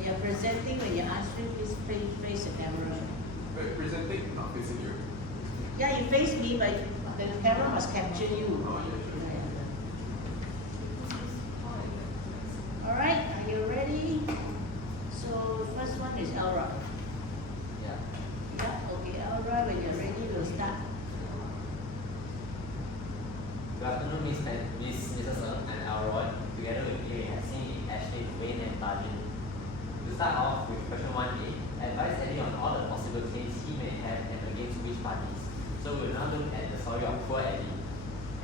when you're presenting, when you're answering, please face the camera. Wait, presenting, not facing you. Yeah, you face me, but the camera must capture you. Oh, yeah, All right, are you ready? So first one is Elra. Yeah. Yeah, okay, Elra, when you're ready, we'll start. Good afternoon, Mrs. Ng and Elroy. Together with me, we have Cindy, Ashley, Wayne, and Tajin. To start off with question 1A, advise Eddie on all the possible claims he may have and against which parties. So we'll now look at the story of poor Eddie.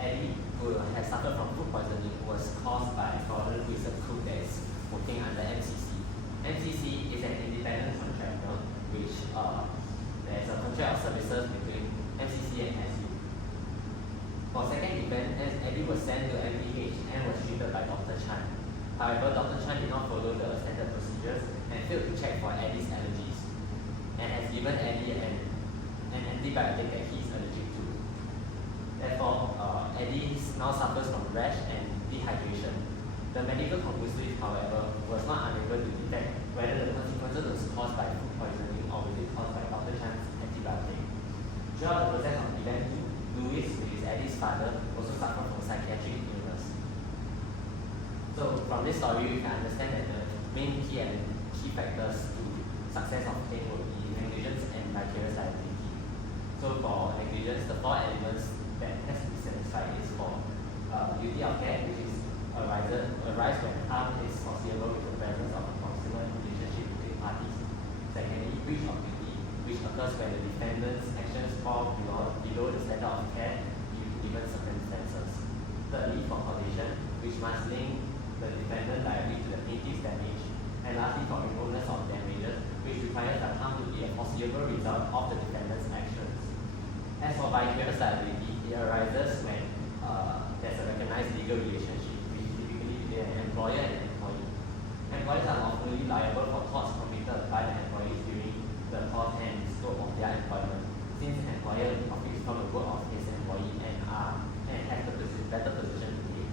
Eddie, who has suffered from food poisoning, was caused by Gordon, who is a cook that is working under MCC. MCC is an independent contractor, which there is a contract of services between MCC and SU. For second event, Eddie was sent to MPH and was treated by Dr. Chan. However, Dr. Chan did not follow the standard procedures and failed to check for Eddie's allergies, and has given Eddie an antibiotic that he is allergic to. Therefore, Eddie now suffers from rash and dehydration. The medical conclusive, however, was not unable to detect whether the consequences was caused by food poisoning or was it caused by Dr. Chan's antibiotic. Throughout the process of event 2, Louis, who is Eddie's father, also suffered from psychiatric illness. So from this story, we can understand that the main key factors to success of claim would be negligence and vicarious liability. So for negligence, the 4 elements that has to be satisfied is for duty of care, which is arise when harm is foreseeable with the presence of a proximate relationship between parties. Secondly, breach of duty, which occurs when the defendant's actions fall below the standard of care due to given circumstances. Thirdly, for causation, which must link the defendant directly to the plaintiff's damage. And lastly, for remoteness of damages, which requires the harm to be a foreseeable result of the defendant's actions. As for vicarious liability, it arises when there's a recognized legal relationship, which is typically between an employer and an employee. Employers are lawfully liable for torts committed by the employees during the course and scope of their employment, since an employer profits from the work of his employee and has a better position to take.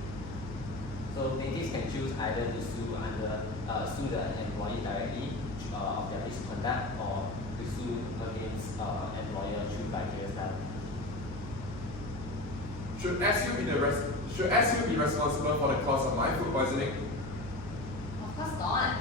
So plaintiffs can choose either to sue the employee directly of their misconduct or to sue against employer through vicarious liability. Should SU be responsible for the cause of my food poisoning? Of course not.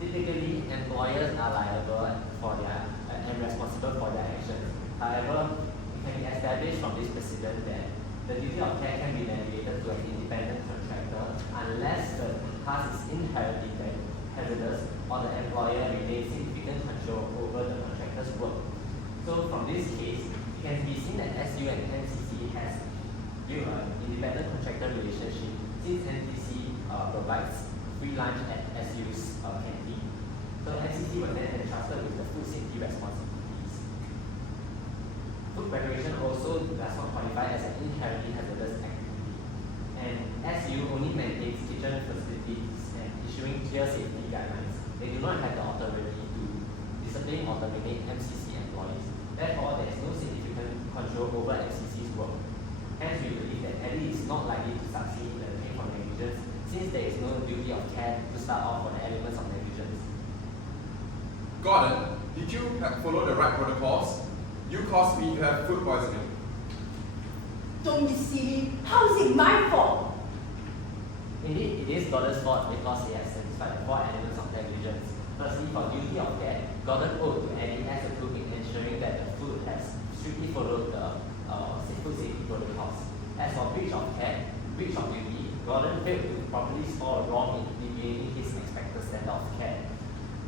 Typically, employers are liable for their and responsible for their actions. However, it can be established from this precedent that the duty of care can be delegated to an independent contractor unless the task is inherently hazardous or the employer retains significant control over the contractor's work. So from this case, it can be seen that SU and MCC has built an independent contractor relationship since MCC provides free lunch at SU's canteen. So MCC was then entrusted with the food safety responsibilities. Food preparation also does not qualify as an inherently hazardous activity, and SU only maintains kitchen facilities and issuing clear safety guidelines. They do not have the authority to discipline or terminate MCC employees. Therefore, there is no significant control over MCC's work. Hence, we believe that Eddie is not likely to succeed in the claim for negligence, since there is no duty of care to start off for the elements of negligence. Gordon, did you follow the right protocols? You caused me to have food poisoning. Don't be silly. How is it my fault? Indeed, it is Gordon's fault because he has satisfied the 4 elements of negligence. Firstly, for duty of care, Gordon owed to Eddie as a cook in ensuring that the food has strictly followed the food safety protocols. As for breach of duty, Gordon failed to properly score a wrong in regaining his expected standard of care.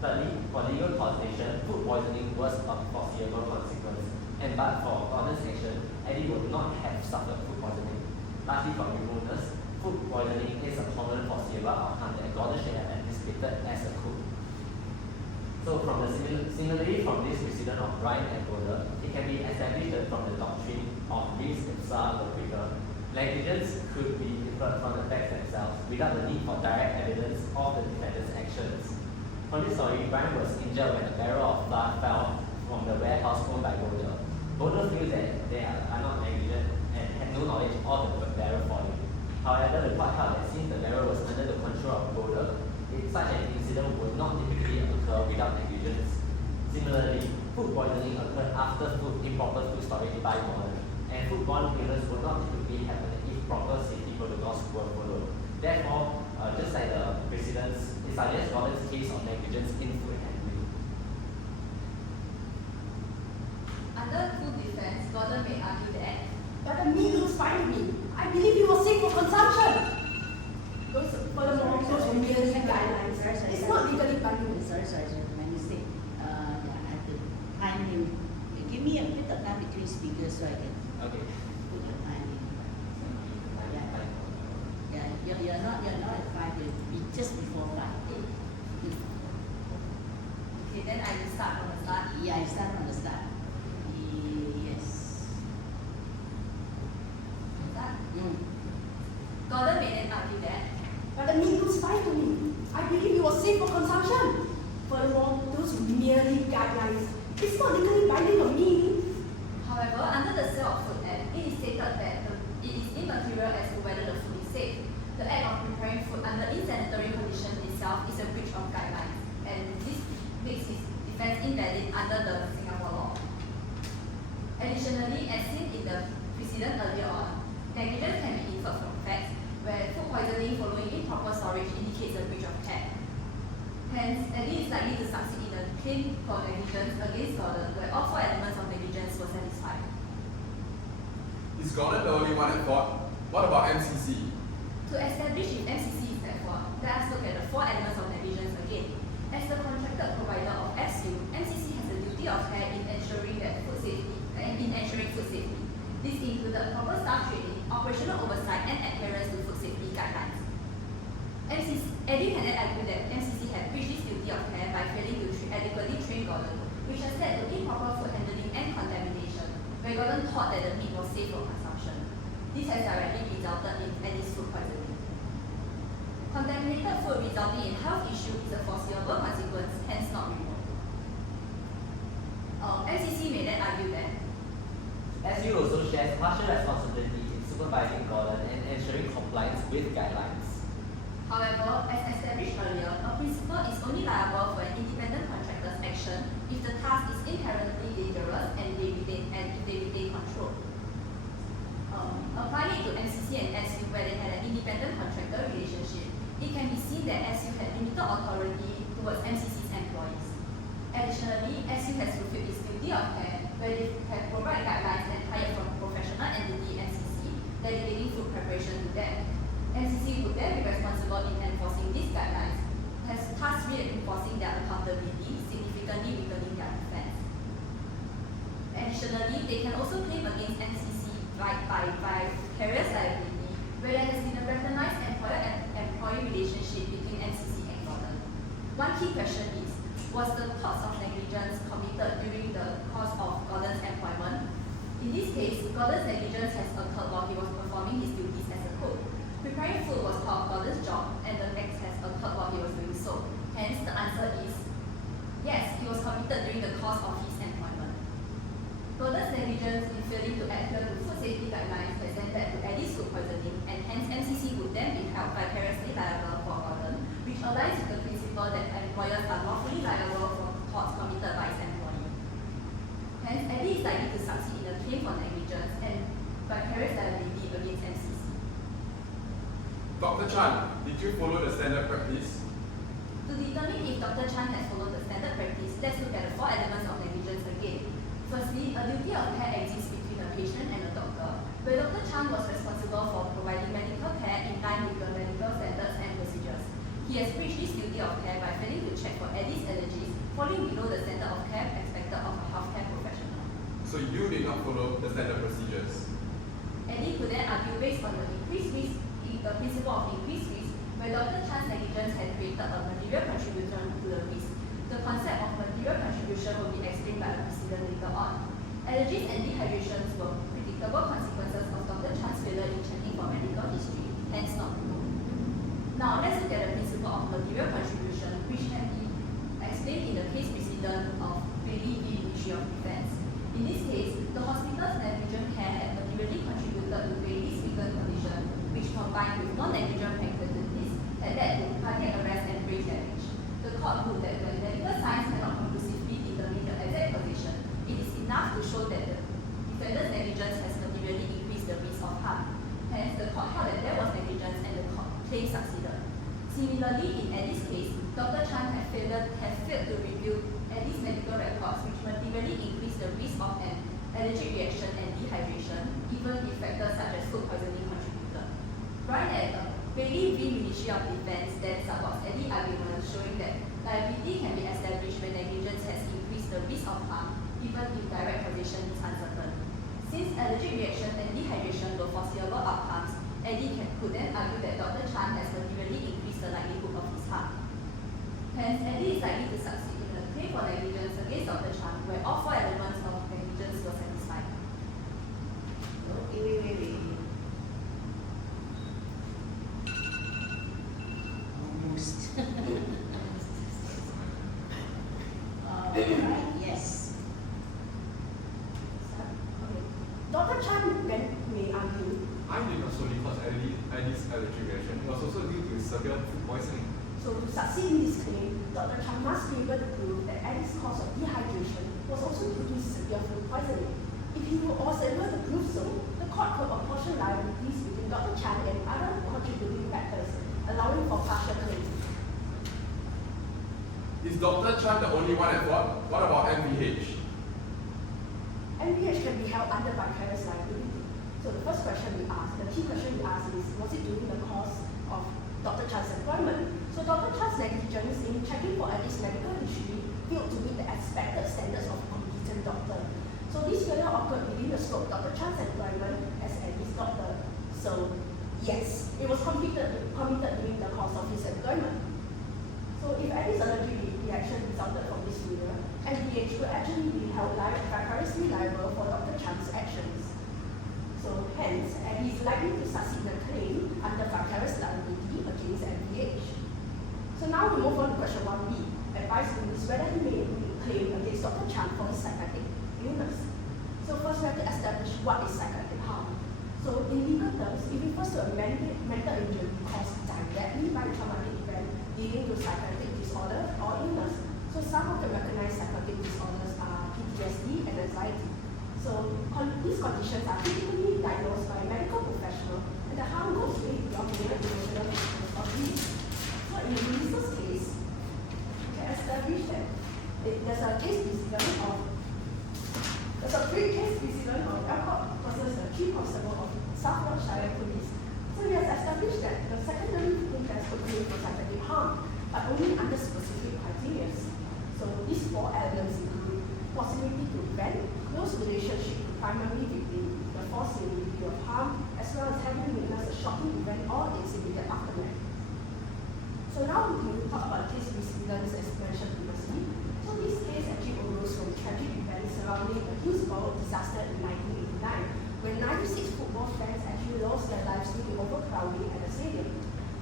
Thirdly, for legal causation, food poisoning was a foreseeable consequence, and but for Gordon's action, Eddie would not have suffered food poisoning. Lastly, for remoteness, food poisoning is a common foreseeable outcome that Gordon should have anticipated as a cook. So similarly from this precedent of Ryan and Goder, it can be established that from the doctrine of res ipsa loquitur, negligence could be inferred from the facts themselves without the need for direct evidence of the defendant's actions. From this story, Brian was injured when a barrel of flour fell from the warehouse owned by Goder. Goder feels that they are not negligent and had no knowledge of the barrel falling. However, the court held that since the barrel was under the control of Goder, such an incident incident would not typically occur without negligence. Similarly, food poisoning occurred after improper food storage by Gordon, and foodborne illness would not typically happen if proper safety protocols were followed. Therefore, just like the precedents, it suggests Gordon's case of negligence in food handling. Under food defense, Gordon may argue that But the meat looks fine to me. I believe it was safe for consumption. Furthermore, those were merely guidelines. It's not legally binding. Sorry, my mistake. Yeah, I have to time him. Give me a bit of time between speakers so I can Okay. put your time in. Yeah, you're not at 5, you'll be just before 5. okay, then I will start from the start. Yeah, I start from the start. Yes. Start. Mm. Gordon may then argue that But the meat looks fine to me. I believe it was safe for consumption. Furthermore, those were merely guidelines. It's not legally binding on me. however, under the Sale of Food Act, it is stated that it is immaterial as to whether the food is safe. The act of preparing food under insanitary conditions itself is a breach of guidelines, and this makes his defense invalid under the Singapore law. Additionally, as seen in the precedent earlier on, negligence can be inferred from facts where food poisoning following improper storage indicates a breach of care. Hence, Eddie is likely to succeed in a claim for negligence against Gordon where all 4 elements of negligence were satisfied. Is Gordon the only one at fault? What about MCC? To establish if MCC is at fault, let us look at the 4 elements of negligence again. As the contracted provider of FSU, MCC has a duty of care in ensuring food safety. This included proper staff training, operational oversight, and adherence to food safety guidelines. Eddie can then argue that MCC had breached this duty of care by failing to adequately train Gordon, which has led to improper food handling and contamination, where Gordon thought that the meat was safe for consumption. This has directly resulted in Eddie's food poisoning. Contaminated food resulting in health issue is a foreseeable consequence, hence not remote. MCC may then argue that SU also shares partial responsibility in supervising Gordon and ensuring compliance with guidelines. however, as established earlier, a principal is only liable for an independent contractor's action if the task is inherently dangerous and if they retain control. Applying it to MCC and SU where they had an independent contractor relationship, it can be seen that SU had limited authority towards MCC's employees. Additionally, SU has fulfilled its duty of care where they have provided guidelines and hired from a professional entity MCC, delegating food preparation to them. MCC would then be responsible in enforcing these guidelines, thus reinforcing their accountability, significantly weakening their defense. Additionally, they can also claim against MCC by vicarious liability, where there has been a recognized employer-employee relationship between MCC and Gordon. One key question is, was the cause of negligence committed during the course of Gordon's employment? In this case, Gordon's negligence has occurred while he was performing his duties as a cook. Preparing food was part of Gordon's job, and the act has occurred while he was doing so. Hence, the answer is yes, he was committed during the course of his employment. Gordon's negligence in failing to adhere to food safety guidelines has then led to Eddie's food poisoning, and hence MCC would then be held vicariously liable for Gordon, which aligns with the principle that employers are lawfully liable for faults committed by his employee. Hence, Eddie is likely to succeed in a claim for negligence and vicarious liability against MCC. Dr. Chan, did you follow the standard practice? To determine if Dr. Chan has followed the standard practice, let's look at the 4 elements of negligence again. Firstly, a duty of care exists between a patient and a doctor, where Dr. Chan was responsible for providing medical care in line with the medical standards and procedures. He has breached this duty of care by failing to check for Eddie's allergies, falling below the standard of care expected of a healthcare professional. So you did not follow the standard procedures. Eddie could then argue based on the increased risk, the principle of increased risk, where Dr. Chan's negligence had created a material contribution to the risk. The concept of material contribution will be explained by a precedent later on. Allergies and dehydrations were predictable consequences of Dr. Chan's failure in checking for medical history, hence not known. Now let's look at the principle of material contribution, which can be explained in the case precedent of Bailey v. Ministry of Defense. In this case, the hospital's negligent care had materially contributed to Bailey's weakened condition, which combined with non-negligent pancreatitis had led to cardiac arrest and brain damage. The Similarly, in Eddie's case, Dr. Chan has failed to review Eddie's medical records, which materially increase the risk of an allergic reaction and dehydration, even if factors such as food poisoning contributed. Brian and Bailey v. Ministry of Defense then supports Eddie's argument, showing that liability can be established when negligence has increased the risk of harm, even if direct causation is uncertain. Since allergic reaction and dehydration were foreseeable outcomes, Eddie could then argue that Dr. Chan has materially increased the likelihood of his harm. Hence, Eddie is likely to succeed in a claim for negligence against Dr. Chan, where all four elements of negligence were satisfied. Okay, wait. Almost. Alright, yes. Okay. Dr. Chan then may argue, I did not solely cause Eddie's allergic reaction. It was also due to severe food poisoning. so to succeed in this claim, Dr. Chan must be able to prove that Eddie's cause of dehydration was also due to severe food poisoning. If he was able to prove so, the court could apportion liabilities between Dr. Chan and other contributing factors, allowing for partial claims. Is Dr. Chan the only one at fault? What about MVH? MPH can be held under vicarious liability. So the first question we ask, the key question we ask is, was it during the course of Dr. Chan's employment? So Dr. Chan's negligence in checking for Eddie's medical history failed to meet the expected standards of a competent doctor. So this failure occurred within the scope of Dr. Chan's employment as Eddie's doctor. So yes, it was committed during the course of his employment. So if Eddie's allergic reaction resulted from this failure, MPH will actually be held vicariously liable for Dr. Chan's actions. So hence, Eddie is likely to succeed in a claim under vicarious liability against MPH. So now we move on to question 1b. Advice is whether he may claim against Dr. Chan for his psychiatric illness. So first we have to establish what is psychiatric harm. So in legal terms, it refers to a mental injury caused directly by a traumatic event leading to psychiatric disorder or illness. So some of the recognized psychotic disorders are PTSD and anxiety. So these conditions are typically diagnosed by a medical professional, and the harm goes way beyond mere emotional responsibility. So in Luis's case, we can establish that there's a case precedent of Alcott versus the Chief Constable of South Yorkshire Police. So he has established that the secondary interest could claim for psychiatric harm, but only under specific criteria. So these four elements include possibility to prevent, close relationship to primary victim, the foreseeability of harm, as well as having witnessed a shocking event or its immediate aftermath. So now we can talk about case precedents as mentioned previously. So this case actually arose from tragic events surrounding the Hillsborough disaster in 1989, when 96 football fans actually lost their lives due to overcrowding at the stadium.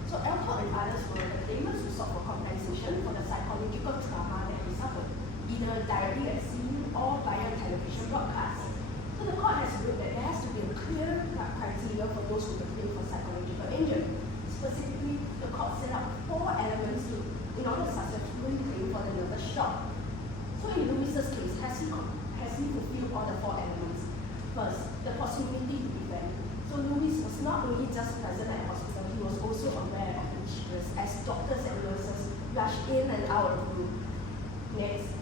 So Alcott and others were the claimants who sought for compensation for the psychological trauma that they suffered, either directly at scene or via television broadcast. So the court has ruled that there has to be a clear criteria for those who can claim for psychological injury. Specifically, the court set up 4 elements in order to successfully claim for the nervous shock. So in Luis's case, has he fulfilled all the 4 elements? First, the possibility to prevent. So Luis was not only just present at hospital, he was also aware of the distress as doctors and nurses rushed in and out of the room. Next,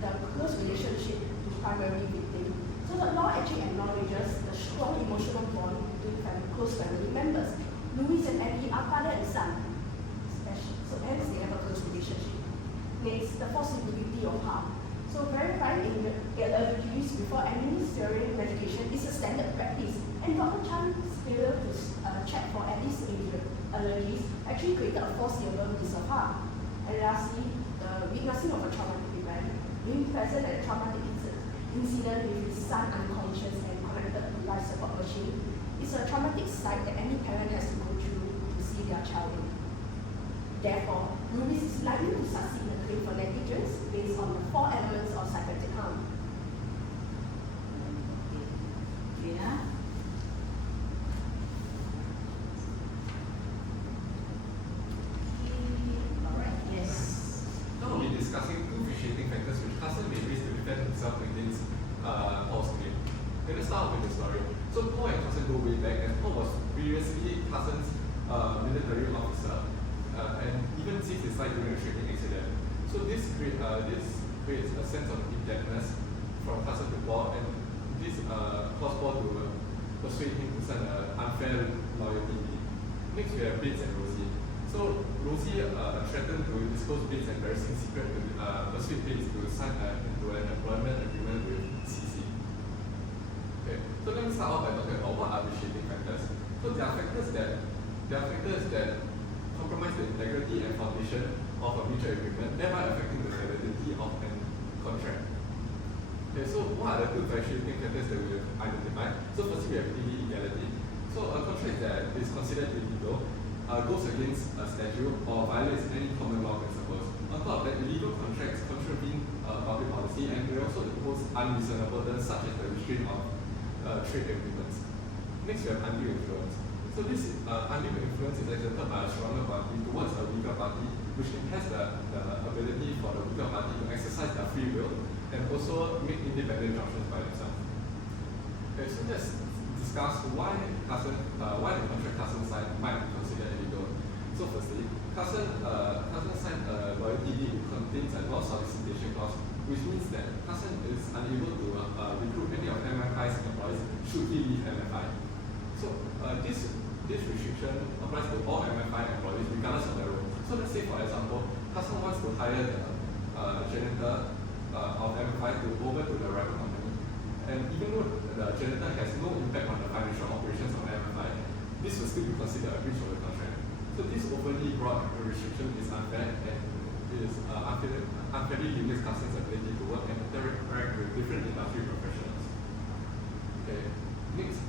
the close relationship to primary victim. So the law actually acknowledges the strong emotional bond between close family members. Luis and Eddie are father and son, so hence they have a close relationship. Next, the possibility of harm. So verifying allergies before administering medication is a standard practice, and Dr. Chan's failure to check for Eddie's allergies actually created a foreseeable risk of harm. And lastly, the witnessing of a traumatic event, being present at a traumatic incident with his son unconscious and connected to life support machine, is a traumatic sight that any parent has to go through to see their child in. Therefore, Luis is likely to succeed in a claim for negligence based on the 4 elements of psychiatric harm. Okay. Yeah. Alright, yes. Now we'll be discussing 2 vitiating factors which Carson may raise to defend himself against Paul's claim. Let us start with the story. So Paul and Carson go way back, and Paul was previously Carson's military officer, and even side during a trading accident. So this creates a sense of indebtedness from Carson to Paul, and this caused Paul to persuade him to sign an unfair loyalty deed. Next we have Bates and Rosie. So Rosie threatened to disclose Bates' embarrassing secret to persuade Bates to sign into an employment agreement with CC. Okay, so let me start off by talking about what are reshaping factors. So there are factors that compromise the integrity and foundation of a mutual agreement, thereby affecting the validity of a contract. Okay, so what are the two differentiating factors that we have identified? So firstly, we have illegality. So a contract that is considered illegal goes against a statute or violates any common law principles. On top of that, illegal contracts contravene public policy, and they also impose unreasonable terms such as the restraint of trade agreements. Next, we have undue influence. So this undue influence is exerted by a stronger party towards a weaker party, which has the ability for the weaker party to exercise their free will and also make independent judgments by themselves. Okay, so let's discuss why the contract Carson signed might be considered illegal. So firstly, Carson signed a loyalty deed which contains a non-solicitation clause, which means that Carson is unable to recruit any of MFI's employees should he leave MFI. So this restriction applies to all MFI employees regardless of their role. So let's say, for example, Carson wants to hire the janitor of MFI to over to the rival company, and even though the janitor has no impact on the financial operations of MFI, this will still be considered a breach of the contract. So this overly broad restriction is unfair and is unfairly limits Carson's ability to work and interact with different industry professionals. Okay. Next,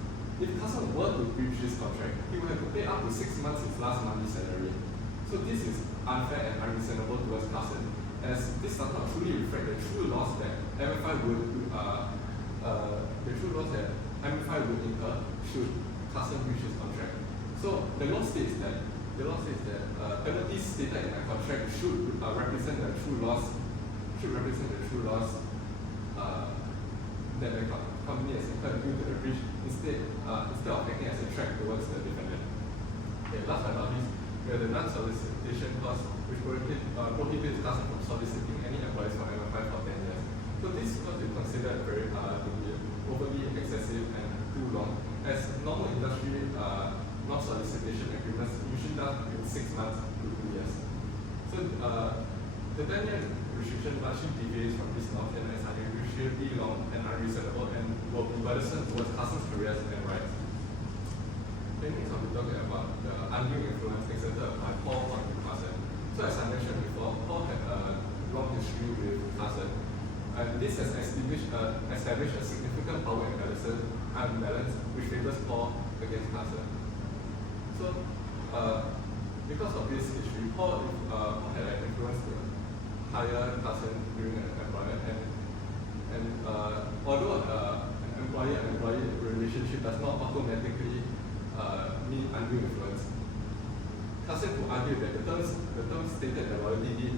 if Carson were to breach this contract, he would have to pay up to 6 months his last monthly salary. So this is unfair and unreasonable towards Carson, as this does not truly reflect the true loss that MFI would incur should Carson breach his contract. So the law states that penalties stated in a contract should represent the true loss that the company has incurred due to the breach, instead of acting as a threat towards the defendant. Okay, last but not least, we have the non-solicitation clause, which prohibits Carson from soliciting any employees for MFI for 10 years. So this clause is considered to be overly excessive and too long, as normal industry non-solicitation agreements usually done in 6 months to 2 years. So the 10-year restriction largely deviates from this norm and is unusually long and unreasonable and will be burdensome towards Carson's careers and rights. Then next I'll be talking about the undue influence exerted by Paul on Carson. So as I mentioned before, Paul had a long history with Carson, and this has established a significant power imbalance which favors Paul against Carson. So, because of this history, Paul had an influence to hire Carson during an employment, and although an employer-employee relationship does not automatically mean undue influence, Carson could argue that the terms stated in the loyalty deed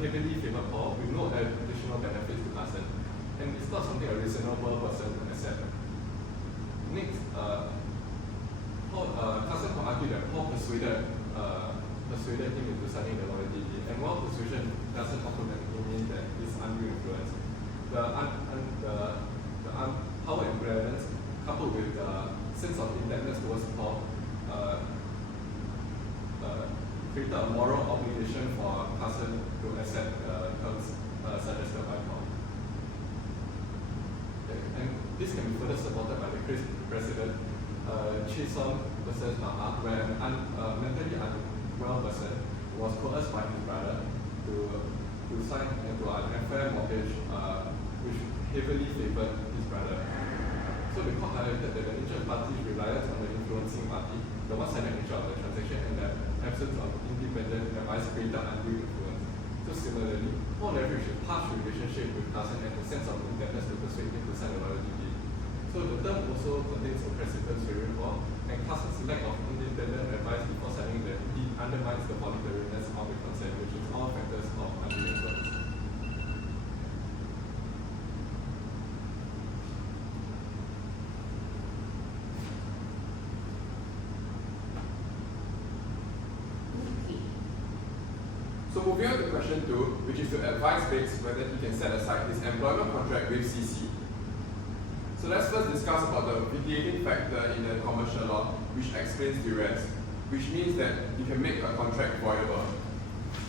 heavily favor Paul with no additional benefits to Carson, and it's not something a reasonable person would accept. Next, Carson could argue that Paul persuaded him into signing the loyalty deed, and while persuasion doesn't automatically mean that it's undue influence, the power imbalance coupled with the sense of indebtedness towards Paul created a moral obligation for Carson to accept terms suggested by Paul. Okay. And this can be further supported by the case precedent Chisholm versus Maha, where a mentally unwell person was coerced by his brother to sign into an unfair mortgage which heavily favored his brother. So the court highlighted that the nature of parties' reliance on the influencing party, the one-sided nature of the transaction, and the absence of independent advice created undue influence. So similarly, Paul leveraged a past relationship with Carson and the sense of indebtedness to persuade him to sign the loyalty deed. So the term also contains a precedence favoring Paul, and Carson's lack of independent advice before signing the deed undermines the voluntariness of the consent, which is all factors of undue influence. Okay. So moving on to question 2, which is to advise Biggs whether he can set aside his employment contract with CC. So let's first discuss about the mitigating factor in the commercial law, which explains duress, which means that you can make a contract voidable.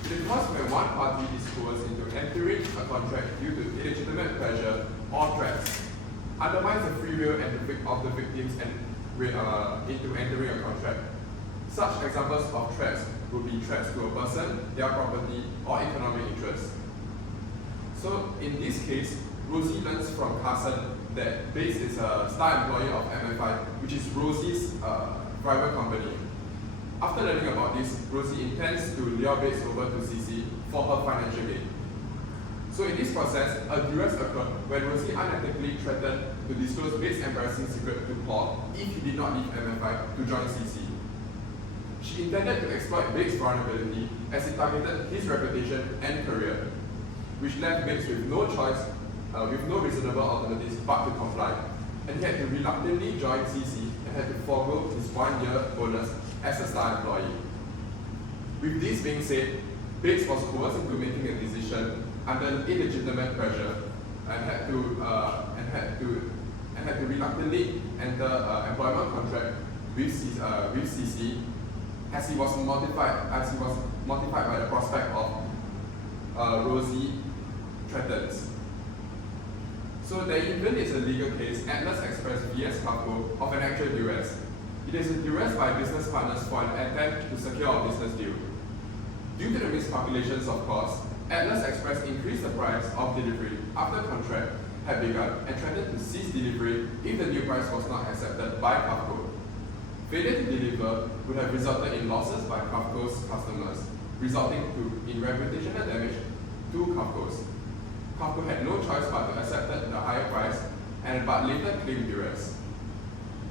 Because when one party is coerced into entering a contract due to illegitimate pressure or threats, undermines the free will of the victims into entering a contract. Such examples of threats would be threats to a person, their property, or economic interests. So in this case, Rosie learns from Carson that Biggs is a star employee of MFI, which is Rosie's private company. After learning about this, Rosie intends to lure Biggs over to CC for her financial gain. So in this process, a duress occurred when Rosie unethically threatened to disclose Biggs' embarrassing secret to Paul if he did not leave MFI to join CC. She intended to exploit Biggs' vulnerability as it targeted his reputation and career, which left Biggs with no choice, with no reasonable alternatives but to comply, and he had to reluctantly join CC and had to forego his 1-year bonus as a star employee. With this being said, Biggs was coerced into making a decision under illegitimate pressure and had to reluctantly enter an employment contract with CC as he was mortified by the prospect of Rosie threatens. So there even is a legal case, Atlas Express vs Carco, of an actual duress. It is a duress by business partners for an attempt to secure a business deal. Due to the miscalculations of costs, Atlas Express increased the price of delivery after contract had begun and threatened to cease delivery if the new price was not accepted by Carco. Failure to deliver would have resulted in losses by Carco's customers, resulting in reputational damage to Carco's. Carco had no choice but to accept the higher price but later claimed duress.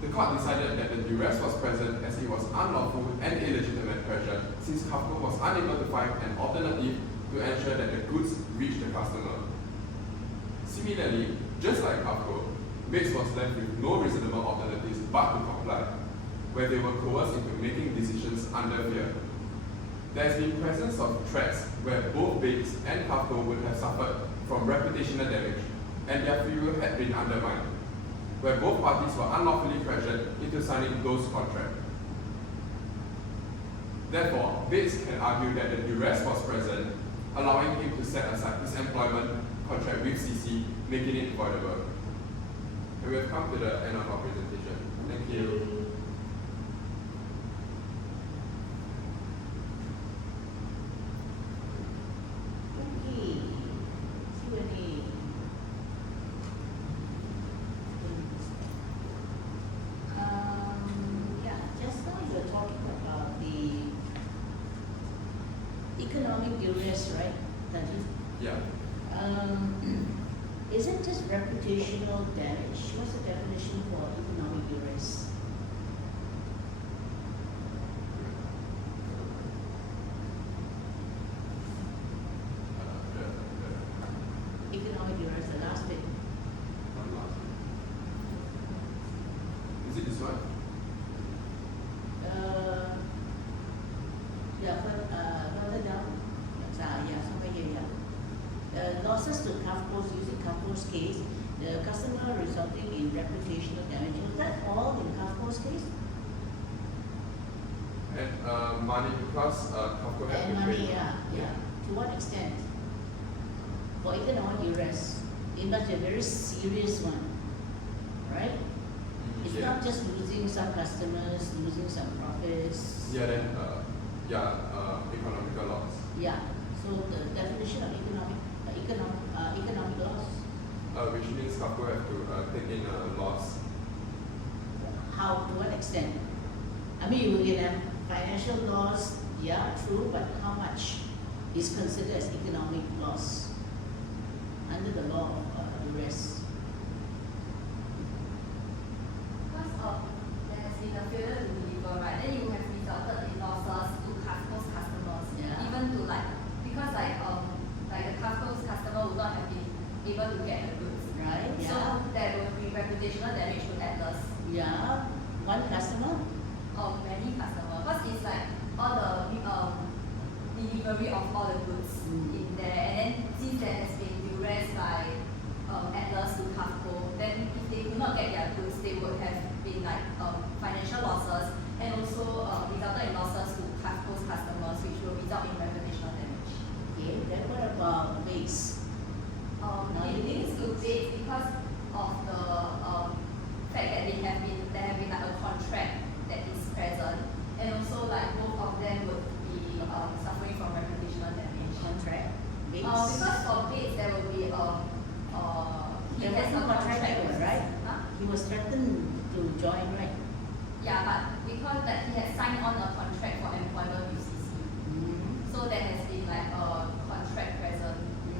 The court decided that the duress was present as it was unlawful and illegitimate pressure since Carco was unable to find an alternative to ensure that the goods reached the customer. Similarly, just like Carco, Biggs was left with no reasonable alternatives but to comply, where they were coerced into making decisions under fear. There has been presence of threats where both Biggs and Carco would have suffered from reputational damage and their free will had been undermined, where both parties were unlawfully pressured into signing those contracts. Therefore, Biggs can argue that the duress was present, allowing him to set aside his employment contract with CC, making it voidable. And we have come to the end of our presentation. Thank you. Economic duress, right? Yeah. Isn't just reputational damage? What's the definition for economic duress? Economic duress, the last bit. Is it this one? Further down. Somewhere here, yeah. Losses to Carco's, using Carco's case, the customer resulting in reputational damage. Was that all in Carco's case? And money, because Carco had And to money, pay. yeah. To what extent? For economic duress, it must be a very serious one, right? It's Yeah. not just losing some customers, losing some profits. Yeah, then economical loss. Yeah. So the definition of economic loss. Which means Carco have to take in a loss. How, to what extent? I mean, you will get a financial loss, yeah, true, but how much is considered as economic loss under the law of duress? Because there has been a failure to deliver, right? Then you have resulted in losses to Carco's customers. Yeah. Even to because the Carco's customer would not have been able to get the goods. Right? So Yeah. there will be reputational damage to Atlas. Yeah. One customer? Many customers. Because it's like all the delivery summary of all the goods in there, and then since there has been duress by Atlas to Kafko, then if they could not get their goods, they would have been like financial losses, and also resulted in losses to Kafko's customers, which will result in reputational damage. Okay, then what about base? It links to Bates because of the fact that there have been like a contract that is present, and also like both of them would be suffering from reputational damage. Contract? Base? Because for Bates there will be he There has was a no contract contract anywhere, with- right? Huh? He was threatened to join, right? Yeah, but because that he had signed on a contract for employment with CC, so there has been like a contract present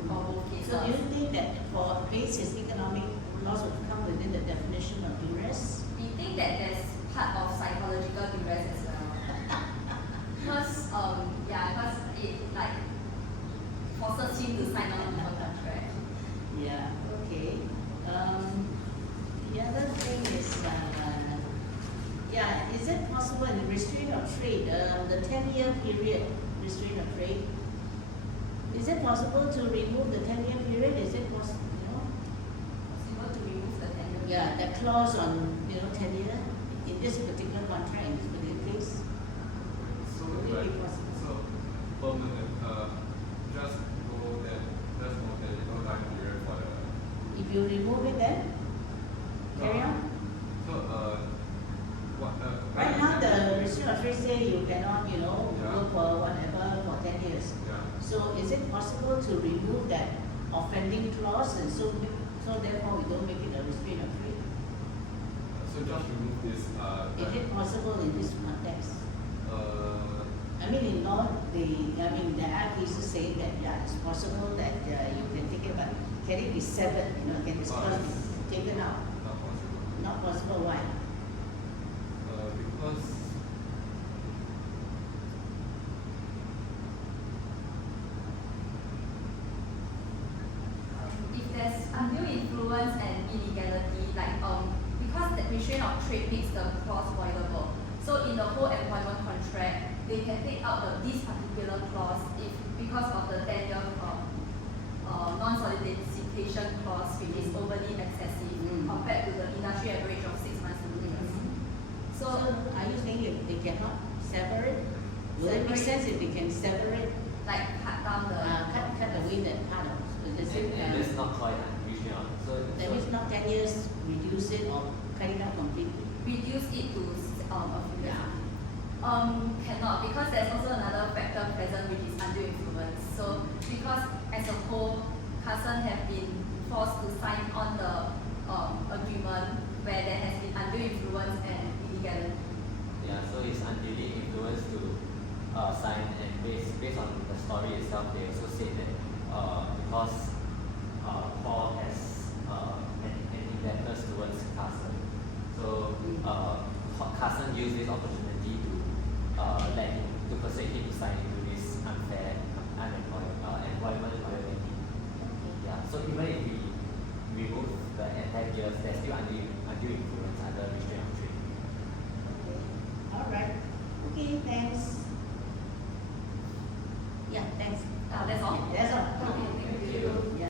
for both cases. So do you think that for base his economic loss would come within the definition of duress? We think that there's part of psychological duress as well. Because because it like forces him to sign on to a contract. Yeah, okay. The other thing is, is it possible in the restraint of trade, the 10-year period restraint of trade, is it possible to remove the 10-year period? Is it possible, Possible to remove the tenure. Yeah, that clause on, 10 year, in this particular contract, in this particular case. So Would it like, be possible? so permanent, just go there, just no there, no time period for the. If you remove it then, carry on. So what? Right now, the restriction of trade say you cannot, Yeah. work for whatever for 10 years. Yeah. So is it possible to remove that offending clause and so therefore we don't make it a restraint of trade? So just remove this. Is it possible in this context? Uh, I mean, in law, there are cases saying that, it's possible that you can take it, but can it be severed, can this clause be taken out? not possible. Not possible, why? Because If there's undue influence and illegality, like because the restraint of trade makes the clause voidable. So in the whole employment contract, they can take out this particular clause if because of the 10-year non-solicitation clause, which is overly excessive compared to the industry average of 6 months to 2 years. So So are you saying if they cannot sever it? Will it make Separate. sense if they can sever it, like cut down the cut away that part of, is it, And this is not called restraint. that means not 10 years, reduce it or cut it out completely? reduce it to a few years. Yeah. Cannot because there's also another factor present which is undue influence. So because as a whole, Carson have been forced to sign on the agreement where there has been undue influence and illegality. Yeah, so it's unduly influenced to sign, and based on the story itself, they also said that because Paul has an indebtedness towards Carson, so Carson used this opportunity to persuade him to sign into this unfair employment liability. Yeah, so even if we remove the entire years, there's still undue influence under restraint of trade. Okay. All right. Okay, thanks.